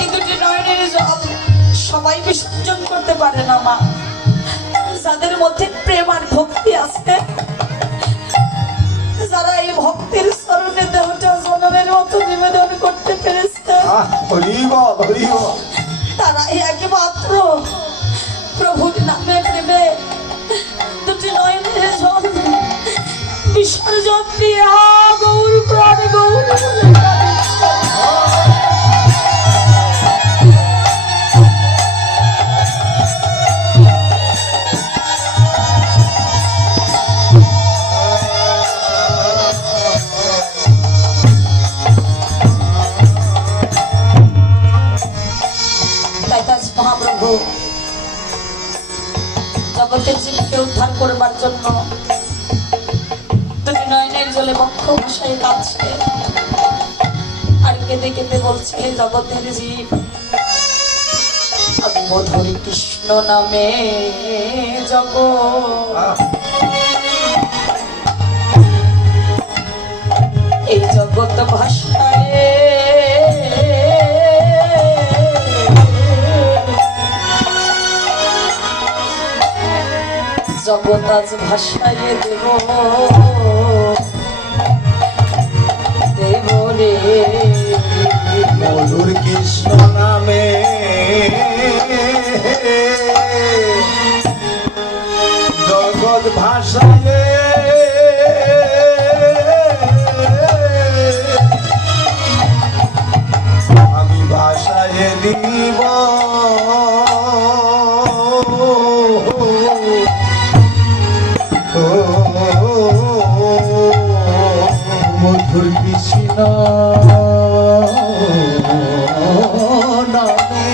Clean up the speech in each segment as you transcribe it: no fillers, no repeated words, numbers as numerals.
এই দুটি নয়নের জল সবাই বিসর্জন করতে পারে না মা। যাদের মধ্যে প্রেম আর ভক্তি আছে, যারা এই ভক্তির চরণে দেহটা জনমের মতো নিবেদন করতে পেরেছে, তারাই একমাত্র প্রভুর নামে প্রেমে দুটি নয়নের জল বিসর্জন দিয়ে গৌর প্রাণ গৌর মহাপ্রভু জগতের জীবকে উদ্ধার করবার জন্য দুটি নয়নের জলে বক্ষ ভাষায় কাঁদছে আর কেঁদে কেঁদে বলছে, জগতের জীব আমি মধুর কৃষ্ণ নামে জগৎ, এই জগৎ ভাষায় জগৎ আজ ভাষায় দেব দেব রে মধুর কৃষ্ণ নামে জগৎ ভাষায় আমি ভাষায় দিব মধুর কৃষ্ণ নামে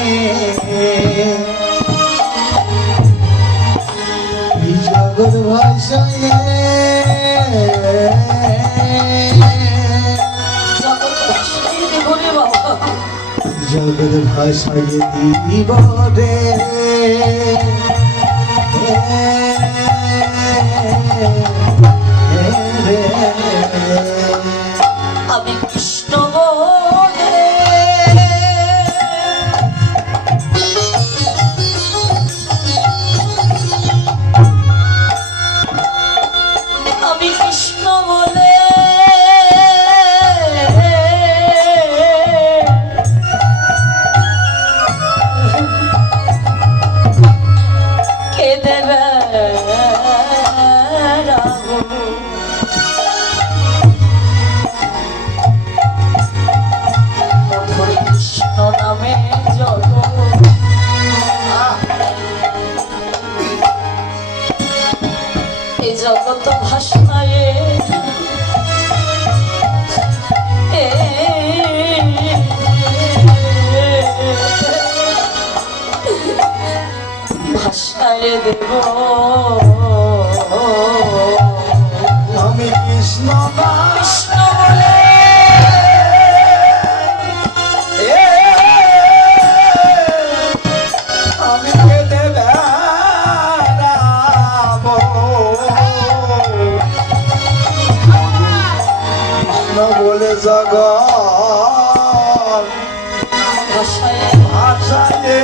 জগৎ ভাষায় জগৎ ভাষায় দিব রে আমি কৃষ্ণ বলে আমি কৃষ্ণ বলে কে দেবে নামে জগৎ এই জগৎ ভাষায় ভাষায় দেব আমি কৃষ্ণ কৃষ্ণ বলে বলে জগৎ ভাষায় ভাষায়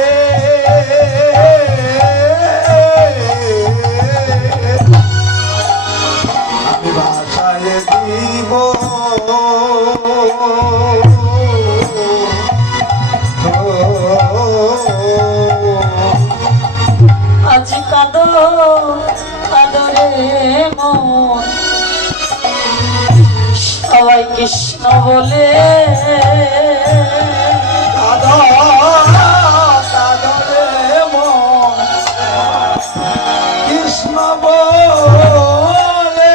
আমি ভাষায় দিব আজ কাঁদো কাঁদরে মন সবাই কৃষ্ণ বলে কৃষ্ণ বলে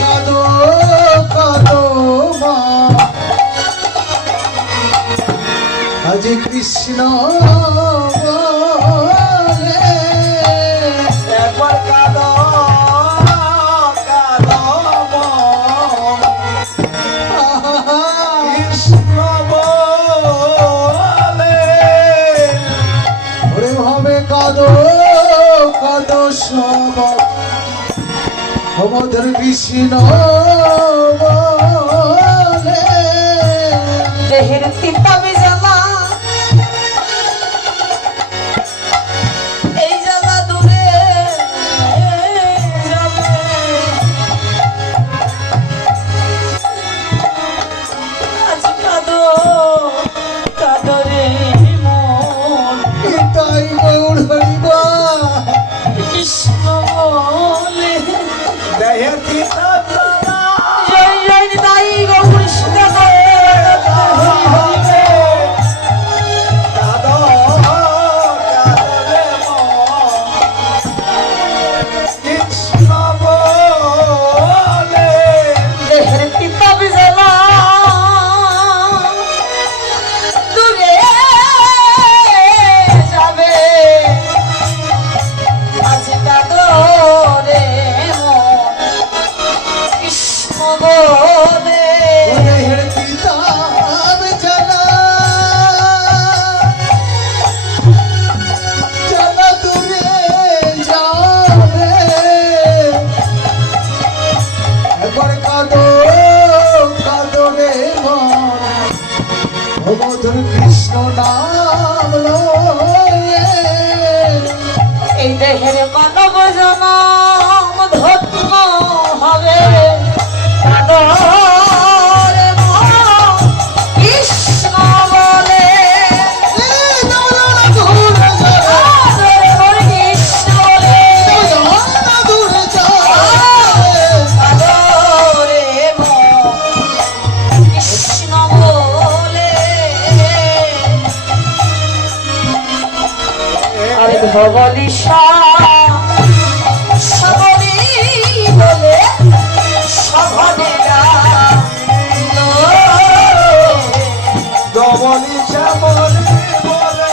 কাদো কাদো মা আজ কৃষ্ণ বলে একবার কাদো মধুর কৃষ্ণ বলে দেহের তিতাবি জ্বালা এই জ্বালা দূরে যাবে আজ কাঁদো কাঁদো রে মন তাই গৌর হরিবা কৃষ্ণ বলে দেহে পিতা জয় জয় নিতাই গৌর কৃষ্ণ দেহের পিতাব জ্বালা দূরে যাবে আজ কাঁদো রে মন কৃষ্ণ বলে দেহের পিতা জ্বালা জ্বালা দূরে যাবে একবার কাঁদো কাঁদো রে মন ও মধুর কৃষ্ণ নাম লয়ে এই দেহের মানব জনম ধন্য হবে কাঁদো রে মন কৃষ্ণ বলে কাঁদো রে মন কৃষ্ণ বলে কাঁদো রে মন কৃষ্ণ বলে আরে ভবলিশা সবলি বলে সভনেরা দমনি শ্যামলি বলে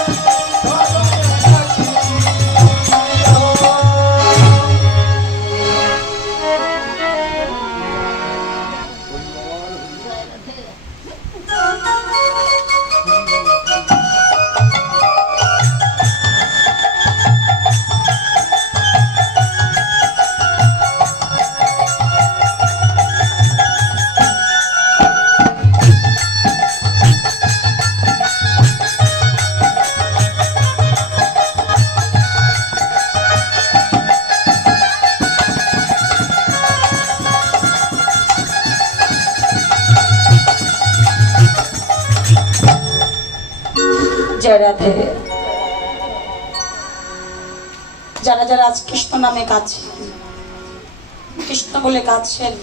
জয় রাধে। যারা যারা আজ কৃষ্ণ নামে কাঁদছেন, কৃষ্ণ বলে কাঁদছেন,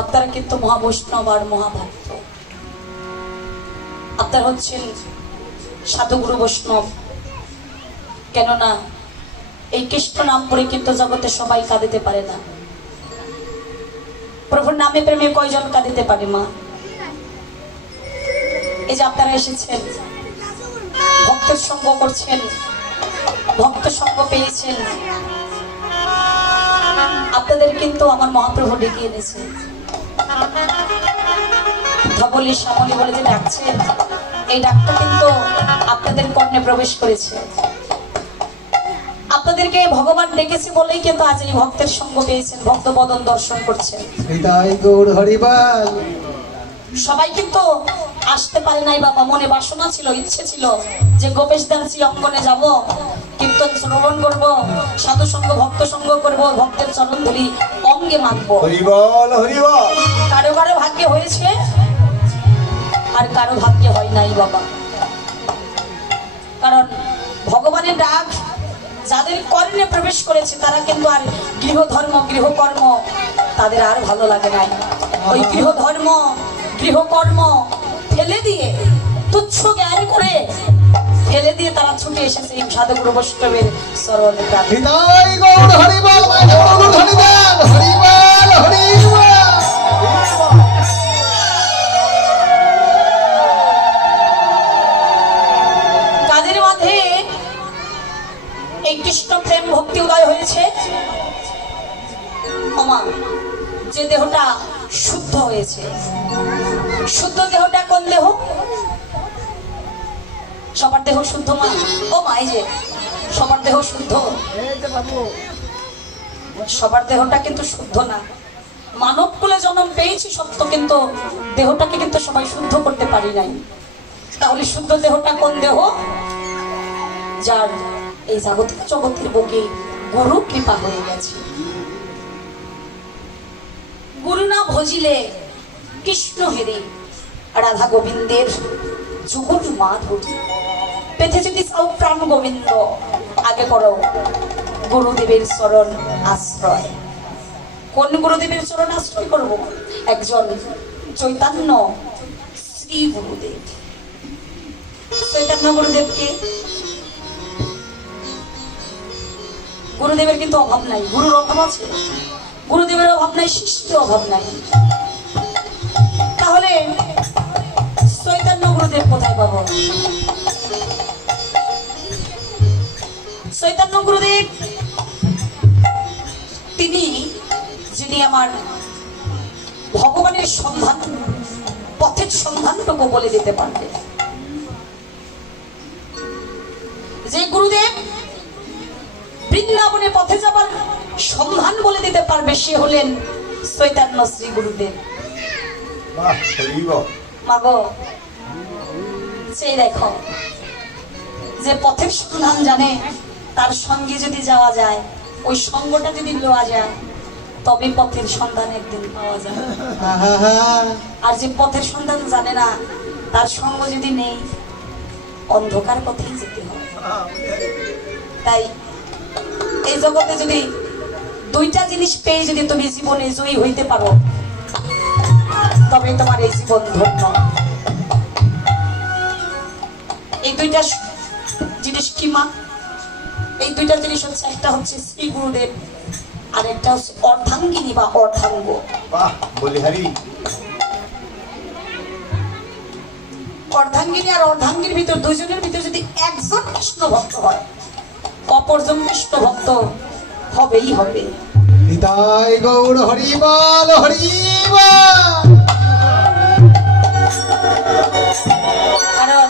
আপনারা কিন্তু মহাবৈষ্ণব আর মহাভক্ত। আপনারা হচ্ছেন সাধুগুরু বৈষ্ণব। কেননা এই কৃষ্ণ নাম করে কিন্তু জগতে সবাই কাঁদিতে পারে না। প্রভুর নামে প্রেমে কয়জন কাঁদিতে পারে মা? এই যে আপনারা এসেছেন, ভক্তের সঙ্গ করছেন, ভক্ত সঙ্গ পেয়েছেন, আপনাদের কিন্তু আমার মহাপ্রভু ডেকে এনেছে। ধবলি শ্যামলি বলে যে ডাকছেন, এই ডাকটা কিন্তু আপনাদের কর্ণে প্রবেশ করেছে। আপনাদেরকে ভগবান ডেকেছে বলেই কিন্তু আজ এই ভক্তের সঙ্গ পেয়েছেন, ভক্ত বদন দর্শন করছেন। তাই গৌর হরিবাল সবাই কিন্তু আসতে পারে নাই বাবা, মনে বাসনা ছিল, ইচ্ছে ছিল যে গোপেশ দাসী অঙ্গনে যাব, কীর্তন শ্রবণ করব, সাধু সঙ্গ ভক্ত সঙ্গ করব, ভক্তের চরণ ধুলি অঙ্গে মাখবো। হরিবল হরিবল কারো কারো ভাগ্যে হয়েছে আর কারো ভাগ্যে হয় নাই বাবা। কারণ ভগবানের ডাক যাদের কর্ণে প্রবেশ করেছে তারা কিন্তু আর গৃহধর্ম গৃহকর্ম তাদের আর ভালো লাগে নাই। ওই গৃহধর্ম গৃহকর্ম ফেলে দিয়ে, তুচ্ছ জ্ঞান করে ফেলে দিয়ে তারা ছুটে এসেছে এই সাধুগুরু বৈষ্ণবের চরণে। তাই গৌর হরিবল গৌর হরিবল হরিবল হরিবল কাদের মাঝে এই কৃষ্ণ প্রেম ভক্তি উদয় হয়েছে? ওমা, যে দেহটা শুদ্ধ হয়েছে, শুদ্ধ দেহটা কোন দেহ? সবার দেহ শুদ্ধ মা? ও মা, এই যে সবার দেহ শুদ্ধ, সবার দেহটা কিন্তু শুদ্ধ না। মানব কুলে জন্ম পেয়েছি সত্য, কিন্তু দেহটাকে কিন্তু সবাই শুদ্ধ করতে পারি নাই। তাহলে শুদ্ধ দেহটা কোন দেহ? যার এই জাগতিক জগতের বুকে গুরু কৃপা হয়ে গেছে। গুরু না ভজিলে কৃষ্ণ হেরে রাধা গোবিন্দের যুগল মাধুরী। পেতে যদি চাও প্রাণ গোবিন্দ, আগে করো গুরুদেবের চরণ আশ্রয়। কোন গুরুদেবের চরণ আশ্রয় করব? একজন চৈতন্য শ্রী গুরুদেব। চৈতন্য গুরুদেবকে, গুরুদেবের কিন্তু অভাব নাই। গুরুর অভাব আছে, গুরুদেবের অভাব নাই, শিষ্যের অভাব নাই। তাহলে চৈতন্য গুরুদেব কোথায় পাবো? চৈতন্য গুরুদেব তিনি যিনি আমার ভগবানের সন্ধান, পথের সন্ধানটুকু বলে দিতে পারবেন। যে গুরুদেব বৃন্দাবনে পথে যাবার সন্ধান বলে দিতে পারবে, সে হলেন চৈতন্য শ্রী গুরুদেব। বাহ, হরি বল। মাগো, সেই দেখো, যে পথের সন্ধান জানে তার সঙ্গে যদি যাওয়া যায়, ওই সঙ্গটা যদি লওয়া যায়, তবে পথের সন্ধান একদিন পাওয়া যায়। আর যে পথের সন্ধান জানে না, তার সঙ্গ যদি নেই, অন্ধকার পথেই যেতে হয়। তাই এই জগতে যদি দুইটা জিনিস পেয়ে যদি তুমি জীবনে জয়ী হইতে পারো, তবে তোমার এই জীবন ধন্য। এই দুইটা জিনিস কি মা? এই দুইটা জিনিস হচ্ছে, একটা হচ্ছে শ্রী গুরুদেব, আর একটা হচ্ছে অর্ধাঙ্গিনী বা অর্ধাঙ্গ। বাহ, বলি হরি। অর্ধাঙ্গিনী আর অর্ধাঙ্গীর ভিতর, দুইজনের ভিতর যদি একজন কৃষ্ণ ভক্ত হয়, অপরজন কৃষ্ণ ভক্ত হবেই হবে। নিতাই গৌর হরি বল, হরি বল। কারণ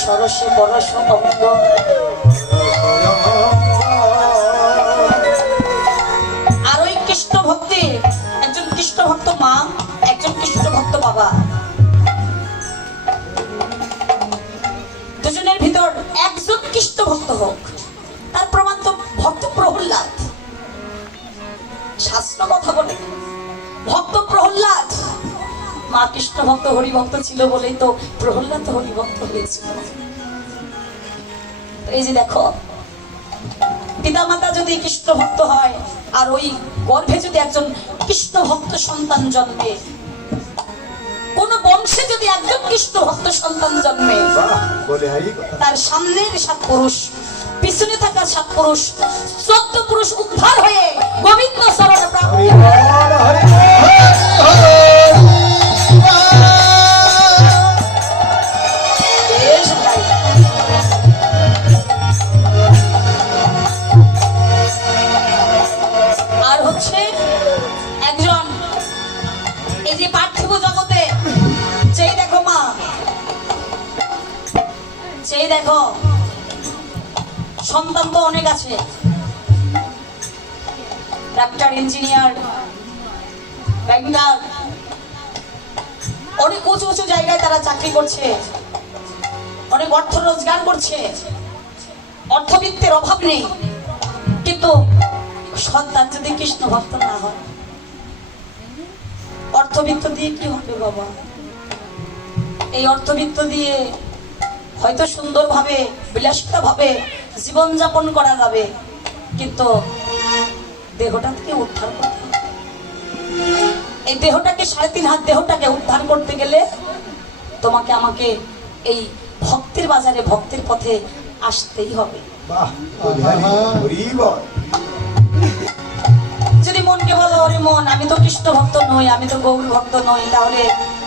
সরসে বরস অঙ্গ, আর ওই কৃষ্ণ ভক্তি, একজন কৃষ্ণ ভক্ত মা, একজন কৃষ্ণ ভক্ত বাবা, দুজনের ভিতর একজন কৃষ্ণ ভক্ত হোক। তার প্রমাণ তো ভক্ত প্রহ্লাদ। শাস্ত্র কথা বলে ভক্ত প্রহ্লাদ, মা কৃষ্ণ ভক্ত হরি ভক্ত ছিল বলেই তো প্রহ্লাদ হরি ভক্ত হয়েছিল। এই যে দেখো, পিতা মাতা যদি কৃষ্ণ ভক্ত হয়, আর ওই গর্ভে যদি একজন কৃষ্ণ ভক্ত সন্তান জন্মে, কোন বংশে যদি একজন কৃষ্ণ ভক্ত সন্তান জন্মে, বাহ, বলি হরি। তার সামনের 7 পুরুষ, পিছনে থাকা 7 পুরুষ, 14 পুরুষ উদ্ধার হয়ে গোবিন্দ শরণে প্রাপ্তি হরি হয়। বল, হরি বল। বেশ ভাই। আর হচ্ছে একজন, এই যে পার্থিব জগতে, সেই দেখো মা, সেই দেখো সন্তান তো অনেক আছে, ডাক্তার, ইঞ্জিনিয়ার, ব্যাংকার, অনেক উঁচু উঁচু জায়গায় তারা চাকরি করছে, অনেক অর্থ রোজগার করছে, অর্থবিত্তের অভাব নেই। কিন্তু সন্তান যদি কৃষ্ণ ভক্ত না হয়, অর্থবিত্ত দিয়ে কি হবে বাবা? এই অর্থবিত্ত দিয়ে হয়তো সুন্দরভাবে, বিলাসিতা ভাবে জীবনযাপন করা যাবে, কিন্তু দেহটা থেকে উদ্ধার করতে হবে। এই দেহটাকে, 3.5 হাত দেহটাকে উদ্ধার করতে গেলে তোমাকে আমাকে এই ভক্তের বাজারে, ভক্তের পথে আসতেই হবে। বাহ, বলি হরি, হরি বল। যদি মনকে বলো, ওরে মন, আমি তো কৃষ্ণ ভক্ত নই, আমি তো গৌর ভক্ত নই, তাহলে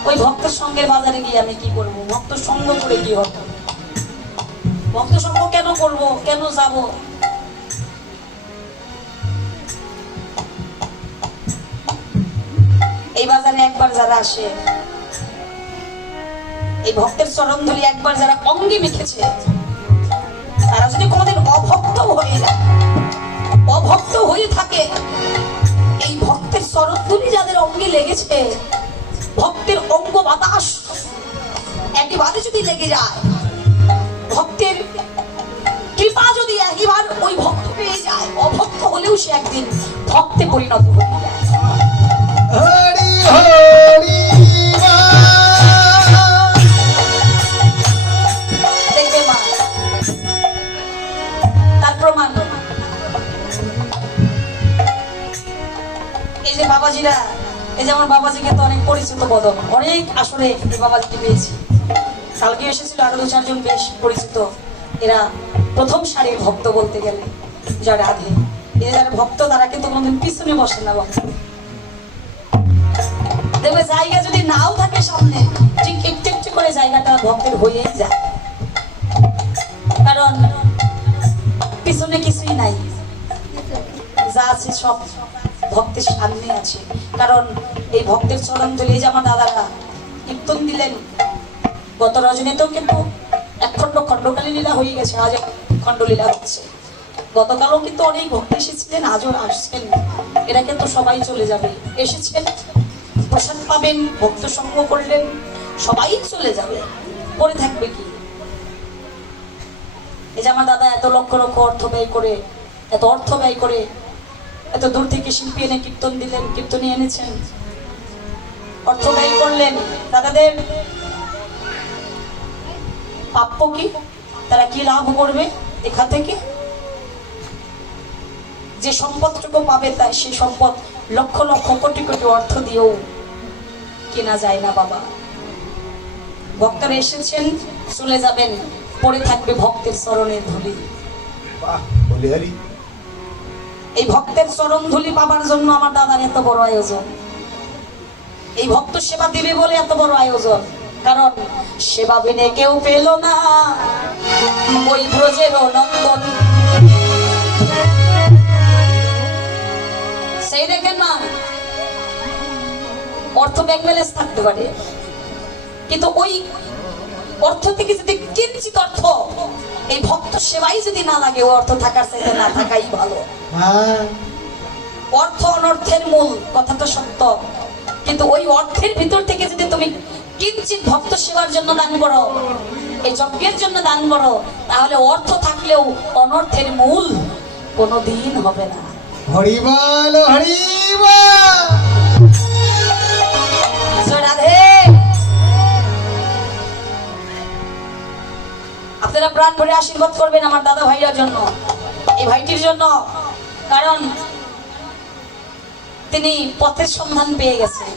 ওই ভক্ত সঙ্গের বাজারে গিয়ে আমি কি করব? ভক্ত সঙ্গ করে কি হবে? ভক্ত সঙ্গ কেন করব, কেন যাব? এই বাজারে একবার যারা আসে, এই ভক্তের চরণ ধরে একবার যারা অঙ্গে মেখেছে, তারা যদি কোনোদিন অভক্ত হয়ে যায়, অভক্ত হয়ে থাকে, এই ভক্তের চরণধুলি যাদের অঙ্গে লেগেছে, ভক্তের অঙ্গ বাতাস একেবারে যদি লেগে যায়, ভক্তের কৃপা যদি একবার ওই ভক্ত পেয়ে যায়, অভক্ত হলেও সে একদিন ভক্তে পরিণত হয়ে যায়। হরি হরি দেখবে মা, তার প্রমাণ এই যে বাবাজিরা, এই যে আমার বাবাজিকে তো অনেক পরিচিত বদন, অনেক আসরে এই বাবাজিকে পেয়েছি। কালকে এসেছিল আরো 2-4 জন বেশ পরিচিত, এরা প্রথম সারির ভক্ত বলতে গেলে, যারা রাধে, এই যে যারা ভক্ত তারা কিন্তু কোনোদিন পিছনে বসে না। ভক্ত দেখবে জায়গা যদি নাও থাকে সামনে, ঠিক একটু একটু করে জায়গাটা ভক্তের হয়েই যায়, কারণ পিছনে কিছুই নাই, যা আছে সব ভক্তের সামনে আছে। কারণ এই ভক্তের চরণ ধুলি, যে আমার দাদারা কীর্তন দিলেন, গত রজনীতেও কিন্তু এক খণ্ড খণ্ডকালী লীলা হয়ে গেছে, আজ এক খণ্ডলীলা হচ্ছে। গতকালও কিন্তু অনেক ভক্ত এসেছিলেন, আজও আসছেন, এরা কিন্তু সবাই চলে যাবে। এসেছেন, প্রসাদ পাবেন, ভক্ত সঙ্গ করলেন, সবাই চলে যাবে, পরে থাকবে কি? এই যে আমার দাদা এত লক্ষ লক্ষ অর্থ ব্যয় করে, এত অর্থ ব্যয় করে, এত দূর থেকে শিল্পী এনে কীর্তন দিলেন, কীর্তনী এনেছেন, অর্থ ব্যয় করলেন, দাদাদের প্রাপ্য কি? তারা কি লাভ করবে এখান থেকে? যে সম্পদটুকু পাবে, তাই সেই সম্পদ লক্ষ লক্ষ কোটি কোটি অর্থ দিয়েও কেনা যায় না বাবা। ভক্তরা এসেছেন, চলে যাবেন, পড়ে থাকবে ভক্তের চরণের ধুলি। বাহ, বলে হরি। এই ভক্তের চরণ ধুলি পাবার জন্য আমার দাদার এত বড় আয়োজন, এই ভক্ত সেবা দিবে বলে এত বড় আয়োজন। কারণ সেবা বিনে কেউ পেল না ওই ব্রজের নন্দন। সেই দেখেন না, অর্থ ব্যাংক ব্যালেন্স থাকতে পারে, কিন্তু ওই অর্থ থেকে যদি কিঞ্চিত অর্থ এই ভক্ত সেবাই যদি না লাগে, ও অর্থ থাকার চাইতে না থাকাই ভালো। অর্থ অনর্থের মূল, কথাটা সত্য, কিন্তু ওই অর্থের ভিতর থেকে যদি তুমি কিঞ্চিত ভক্ত সেবার জন্য দান করো, এই যজ্ঞের জন্য দান করো, তাহলে অর্থ থাকলেও অনর্থের মূল কোনোদিন হবে না। হরিবল হরিবল। রাধে, আপনারা প্রাণ ভরে আশীর্বাদ করবেন আমার দাদা ভাইয়ার জন্য, এই ভাইটির জন্য, কারণ তিনি পথের সন্ধান পেয়ে গেছেন,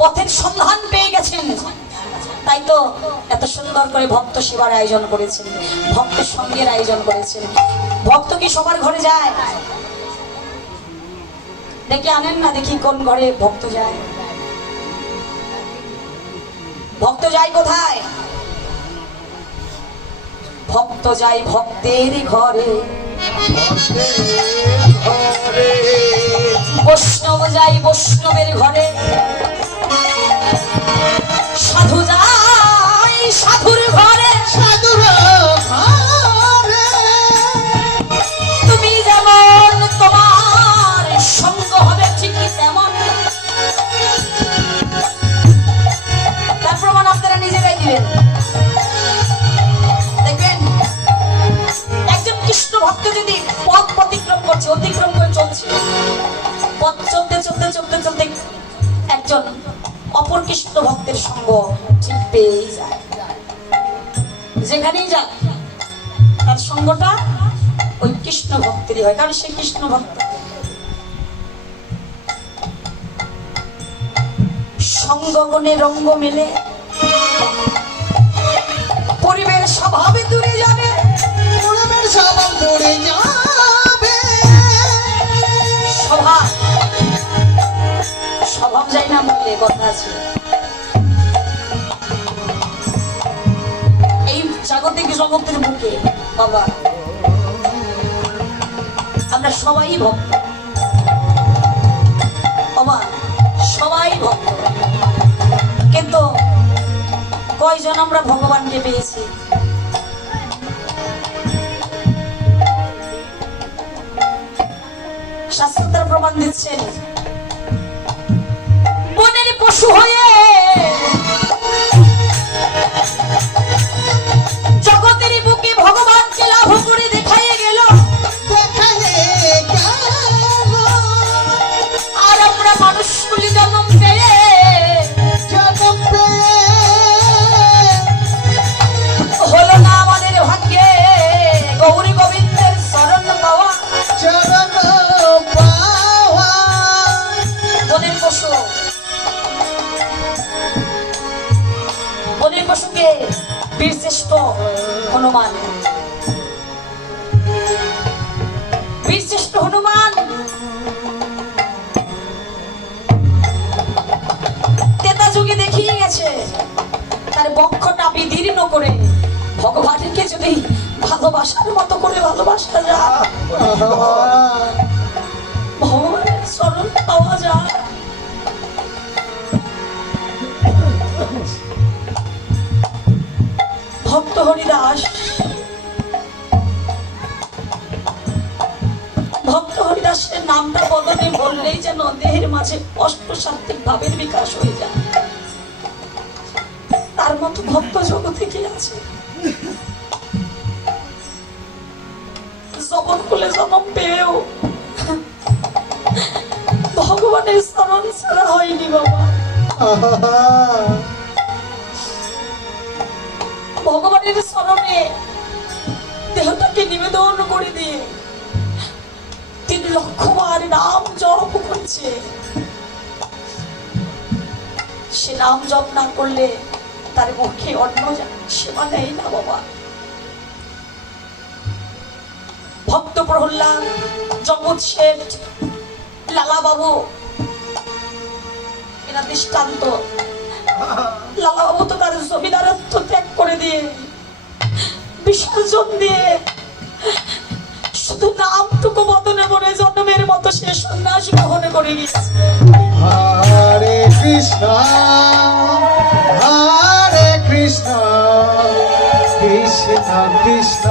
পথের সন্ধান পেয়ে গেছেন, তাই তো এত সুন্দর করে ভক্ত সেবার আয়োজন করেছেন, ভক্ত সঙ্গের আয়োজন করেছেন। ভক্ত কি সবার ঘরে যায়? দেখে আনেন না, দেখি কোন ঘরে ভক্ত যায়। ভক্ত যায় কোথায়? ভক্ত যায় ভক্তের ঘরে, বৈষ্ণব যায় বৈষ্ণবের ঘরে, সাধু যায় সাধুর ঘরে, সাধুর ঘরে। তুমি যেমন তোমার সঙ্গ হবে ঠিকই তেমন। তার প্রমাণ আপনারা নিজেরাই দিবেন। দেখবেন একজন কৃষ্ণ ভক্ত যদি পথ অতিক্রম করছে, অতিক্রম করে চলছে, পথ চলতে চলতে চলতে চলতে একজন অপর কৃষ্ণ ভক্তের সঙ্গ ঠিক পেয়েই যায়, যেখানেই যাক তার সঙ্গটা ওই কৃষ্ণ ভক্তেরই হয়, কারণ সে কৃষ্ণ ভক্ত। সঙ্গগণে রঙ্গ মেলে, পরিবের স্বভাবে দূরে যাবে, পূর্বের স্বভাব দূরে যাবে। স্বভাব স্বভাব যায় না বললে কথা আছে। এই জাগতিক জগতের বুকে বাবা আমরা সবাই ভক্ত, বাবা সবাই ভক্ত, কিন্তু কয়জন আমরা ভগবানকে পেয়েছি? বলছেন, বনের পশু হয়ে জগতের বুকে ভগবানকে লাভ করে দেখাইয়ে গেল। দেখালে গেল আর আমরা মানুষগুলি জন্ম পেয়ে জনম পেয়ে হলো না আমাদের ভাগ্যে গৌরী গোবিন্দের শরণ পাওয়া। চরণ পাওয়া। বনের পশু, বনের পশুকে বীরশ্রেষ্ঠ হনুমান, বীরশ্রেষ্ঠ হনুমান তেতা যুগে দেখিয়ে গেছে, তার বক্ষটা বিদীর্ণ করে ভগবানকে যদি ভালোবাসার মতো করে ভালোবাসা যায়, ভগবানের শরণ পাওয়া যায়। ভক্ত হরিদাস, ভক্ত হরিদাসের নামটা বদলে বললেই যেন দেহের মাঝে অষ্টসাত্ত্বিক ভাবের বিকাশ হয়ে যায়। তার মতো ভক্ত জগতে কি আছে? যখন কুলে জন্ম পেয়েও ভগবানের শরণ ছাড়া হয়নি বাবা। ভগবানের শরণে দেহটাকে নিবেদন করে দিয়ে 3 লক্ষবার নাম জপ করছে। সে নাম জপ না করলে তার মুখে অন্ন সেবা নেই না বাবা। ভক্ত প্রহ্লাদ, জগৎ শেঠ, লালা বাবু এরা দৃষ্টান্ত। লালা বাবু তো তার জমিদারত্ব ত্যাগ করে দিয়ে বিসর্জন দিয়ে শুধু নামটুকু বদনে মনে জন্মের মতো সে সন্ন্যাস গ্রহণ করে গিয়েছে। হরে কৃষ্ণ হরে কৃষ্ণ কৃষ্ণ কৃষ্ণ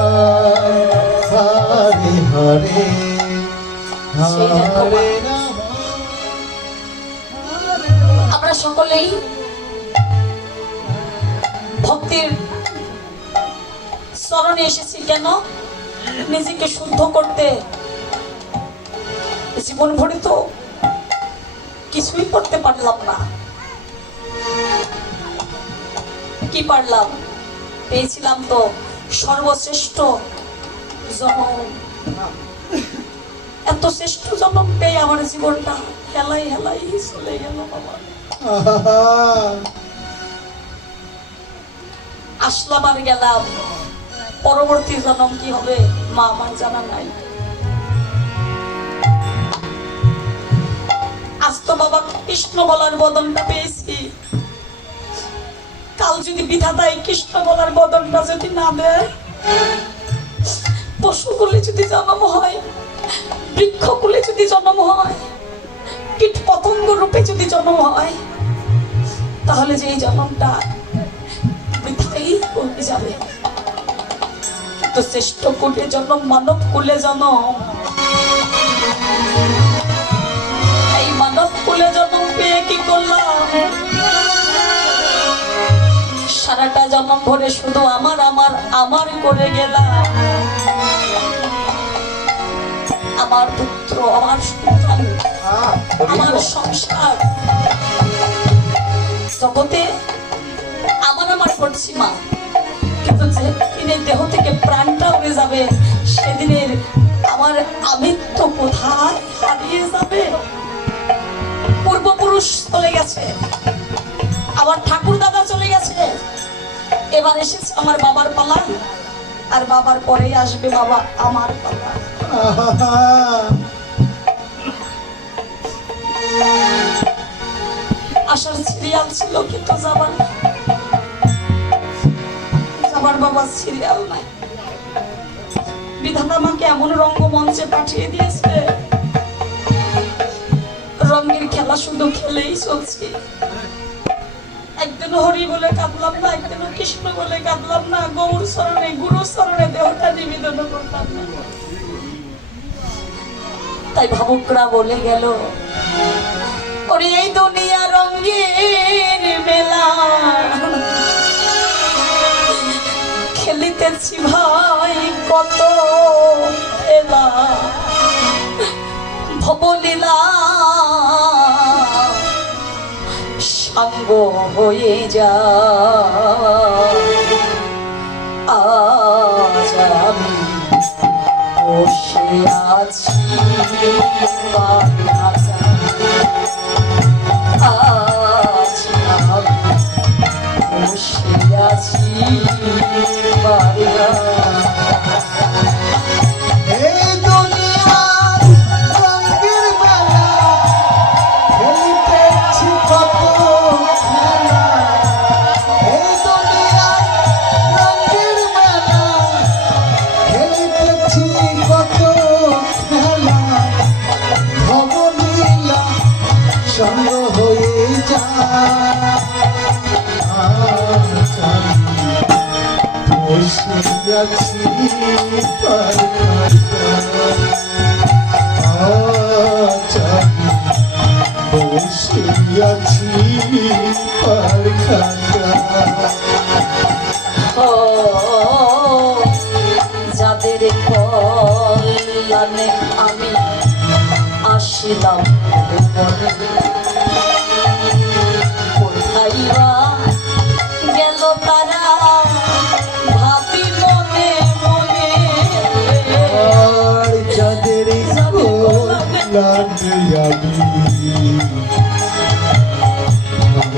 হরে হরে হরে রাম। আমরা সকলেই ভক্তির শরণে এসেছি কেন? নিজেকে শুদ্ধ করতে। জীবন ভরে তো কিছুই করতে পারলাম না। কি পারলাম? পেয়েছিলাম তো সর্বশ্রেষ্ঠ জন্ম। এত শ্রেষ্ঠ জন্ম পেয়ে আমার জীবনটা হেলাই হেলাই চলে গেল বাবা। আসলাম আর গেলাম, পরবর্তী জন্ম কি হবে মা আমার জানা নাই। আজ তো বাবা কৃষ্ণ বলার বদনটা পেয়েছি, কাল যদি বিধাতাই কৃষ্ণ বলার বদনটা যদি না দেয়, পশুকুলে যদি জন্ম হয়, বৃক্ষকুলে যদি জন্ম হয়, কীট পতঙ্গ রূপে যদি জন্ম হয়, তাহলে যে এই জন্মটা বৃথাই হয়ে যাবে। তো শ্রেষ্ঠ কুলে জন্ম, মানব কুলে জন্ম, এই মানব কুলে জন্ম পেয়ে কি করলাম? সারাটা জন্ম ভরে শুধু আমার আমার আমার করে গেলাম। আমার পুত্র, আমার সন্তান, আমার সংসার, জগতে আমার আমার করছি মা, কিন্তু যেদিনের দেহ থেকে প্রাণটা উড়ে যাবে সেদিনের আমার আমিত্ব কোথায় হারিয়ে যাবে। পূর্বপুরুষ চলে গেছে, আমার ঠাকুর দাদা চলে গেছে, এবার এসেছে আমার বাবার পালা, আর বাবার পরেই আসবে বাবা আমার পালা। আসার সিরিয়াল ছিল কিন্তু যাবার বাবা সিরিয়াল নাই। বিধাতা আমাকে এমন রঙ্গমঞ্চে পাঠিয়ে দিয়েছে, রঙের খেলা শুধু খেলেই চলছে। একদিন হরি বলে কাঁদলাম না, একদিন কৃষ্ণ বলে কাঁদলাম না, গৌর চরণে গুরু চরণে দেহটা নিবেদন করতাম না। তাই ভাবুকরা বলে গেল, ওরে এই দুনিয়া রঙের মেলা, খেলিতেছি ভাই কত খেলা, ভবলীলা সাঙ্গ হয়ে যা, আজ আমি বসে আছি বারান্দা, আজ আমি বসে আছি বারান্দা। এই দুনিয়ার রঙের মেলা, খেলিতেছি কত খেলা। এই দুনিয়ার রঙের মেলা, খেলিতেছি কত খেলা। ভবলীলা সঙ্গ হয়ে যায়, আজ আমি বসে আছি বারান্দায়, আজ আমি বসে আছি বারান্দায়। ও যাদের কল্যাণে আমি আসিলাম ভুবনে, কোথায় বা গেল তারা ভাবি মনে মনে, আর যাদের কল্যাণে আমি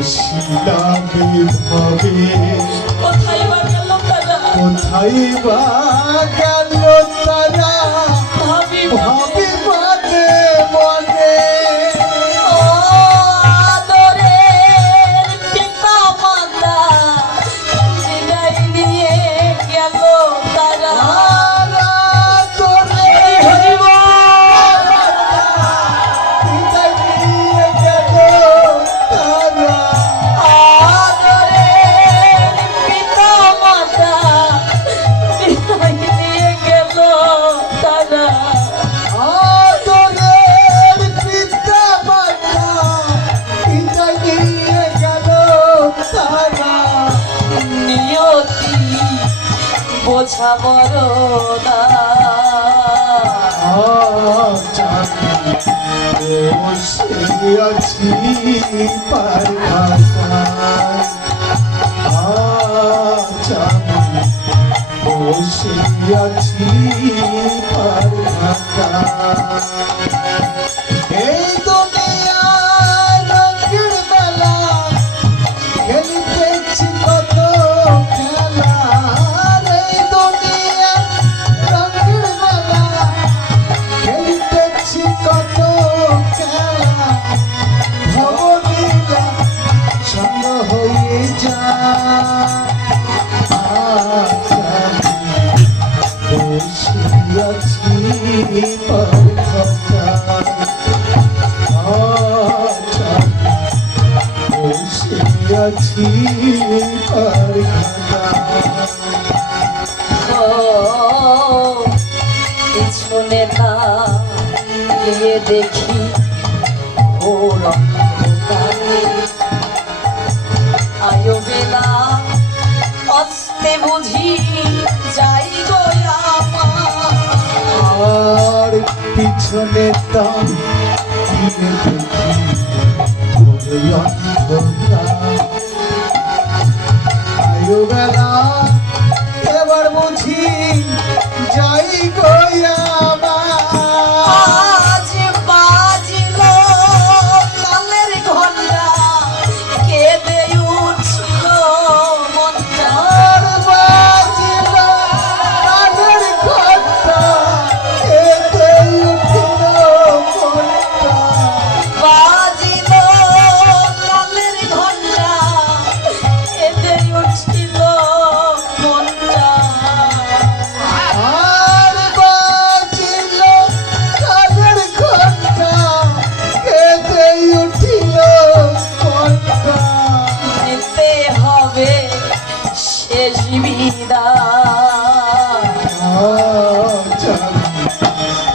আসিলাম ভাবে, কোথায় বা গেল তারা কোথায় বা গেল তারা ভাবি ভাবে মনে মনে। ও আদরের পিতা মাতা বিদায় নিয়ে গেল তারা, আদরের পিতা মাতা বিদায় নিয়ে গেল তারা, নিয়তি বোঝা বড় না, আছি পারখানায়, আজ আমি বসে আছি পারখানায়। এই দুনিয়ার রঙের মেলা, খেলিতেছি কত খেলা। এই দুনিয়ার রঙের মেলা, খেলিতেছি কত খেলা। ভবলীলা সঙ্গ হয়ে যায়, আজ আমি বসে আছি পারখানায়, আজ আমি বসে আছি পারখানায়। ও পিছনে তাকিয়ে দেখি ঘোর অন্ধকারে, আয়ো বেলা অস্তে বুঝি যাই গো আমার, আর পিছনে তাকিয়ে দেখি ঘোর অন্ধকার, আয়ো বেলা এবার বুঝি যাই গো আমার। আজ বাজিল কালের ঘন্টা, কেঁদে উঠল মনটা, আর বাজিল কালের ঘণ্টা, কেঁদে উঠিল মনটা। বাজিল কালের ঘন্টা, কেঁদে উঠল মনটা, আর বাজিল কালের ঘণ্টা, কেঁদে উঠিল মনটা। নিতে হবে শেষ বিদায়, আজ আমি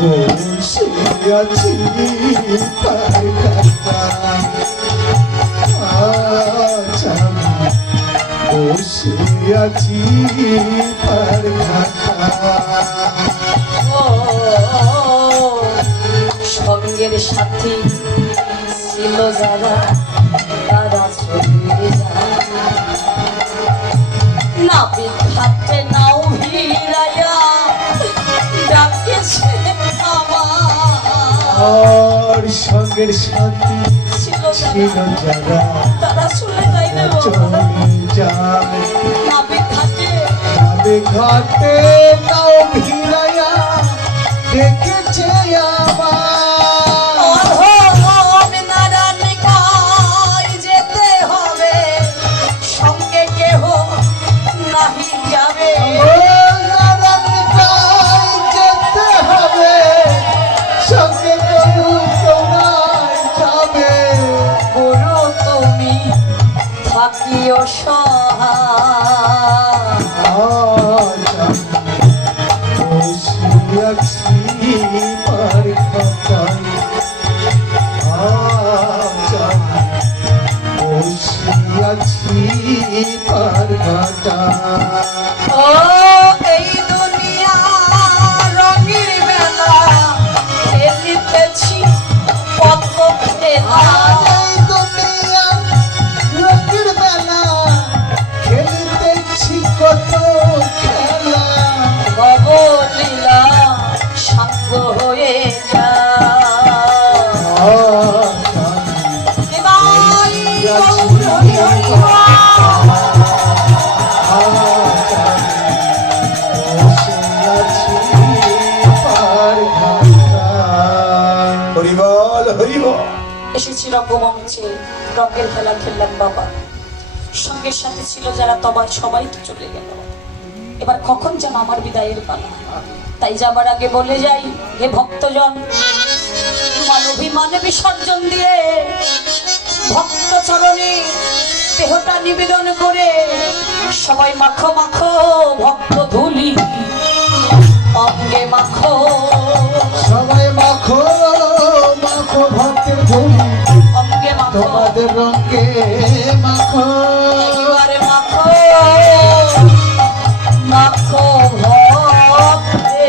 বসে আছি পার ঘাটা আজ আমি বসে আছি পার ঘাটা ও সঙ্গের সাথী ছিল যারা তারা চলে যায় নাবিক হাতে নাও ভিড়াইয়া ডাকেছে আমার আর সঙ্গের সাথী ছিল ছিল যারা তারা চলে যায় রে বাবা। চলে যায় নাবিক হাতে তবে ঘাটে নাও ভিড়াইয়া দেখেছে আমার অধম নারায়ণিকায় যেতে হবে সঙ্গে কেহ নাহি যাবে ও নারায়ণিকায় যেতে হবে সঙ্গে কেউ নাই যাবে গুরু তুমি থাকিও সহায় আজ আমি বসে আছি পার ঘাটায় আজ আমি বসে আছি পার ঘাটায় ও এই দুনিয়া রঙের বেলা খেলিতেছি কত খেলা এই দুনিয়া রঙের বেলা খেলিতেছি কত খেলা ভবলীলা সাঙ্গ হয়ে যায় আজ আমি নিমাই গৌর হরি হরি বল। আজ আমি বসে আছি পার ঘাটায় হরিবল হরিবল এসেছি রঙ্গমঞ্চে রঙের খেলা খেললাম বাবা সঙ্গের সাথে ছিল যারা তবায় সবাই তো চলে গেল এবার কখন যেন আমার বিদায়ের পালা তাই যাবার আগে বলে যাই হে ভক্তজন তোমার অভিমান বিসর্জন দিয়ে ভক্ত চরণে দেহটা নিবেদন করে সবাই মাখো মাখো ভক্ত ধুলি অঙ্গে মাখো সবাই মাখো মাখো ভক্তের ধুলি অঙ্গে মাখো তোমাদের রঙে মাখো একেবারে মাখো মাখো ভক্তে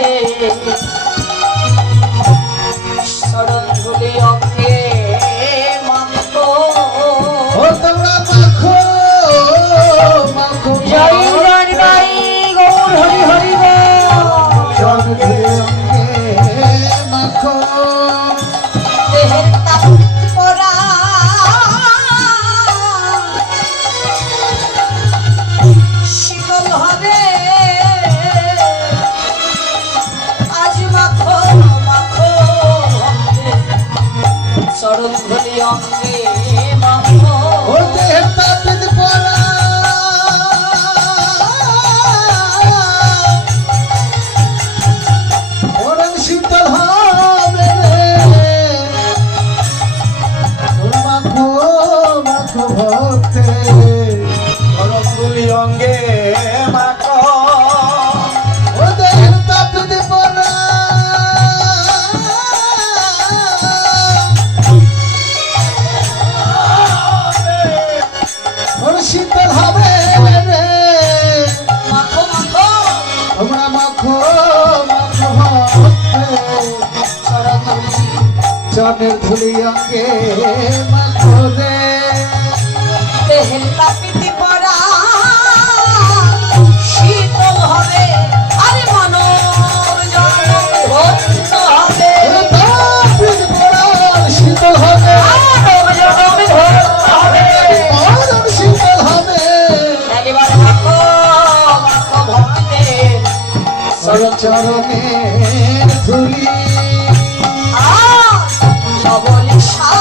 শরণ ধুলি অঙ্গে মাখো ও তোমরা মাখো মাখো জয় জয় জয় গৌর হরি হরি চল ধুলে অঙ্গে মাখো দেহের তাপ পরা শীতল হবে আজ মাখো মাখো ভক্তে চরণ ধুলি অঙ্গে মাখো ও দেহের তাপিত পরা ওরম শীতল হবে রে তোর মাখো মাখো ভক্তে ওরম গুলি অঙ্গে মাখো ও দেহের তাপিত পরা ওর শীতল হবে রে মাখো মাখো তোমরা মাখো মাখো ভক্তে চরণ ধুলি চনের ধুলি অঙ্গে মাখো রে দেহের তাপিতি পরা শীতল হবে আরে মানব জন্ম ধন্য হবে তাপিত পরার শীতল হবে মানব জন্ম ধন্য হবে পরম শীতল হবে একবার মাখো মাখো ভক্তের চরণ চরণের ধুলি সবলি সা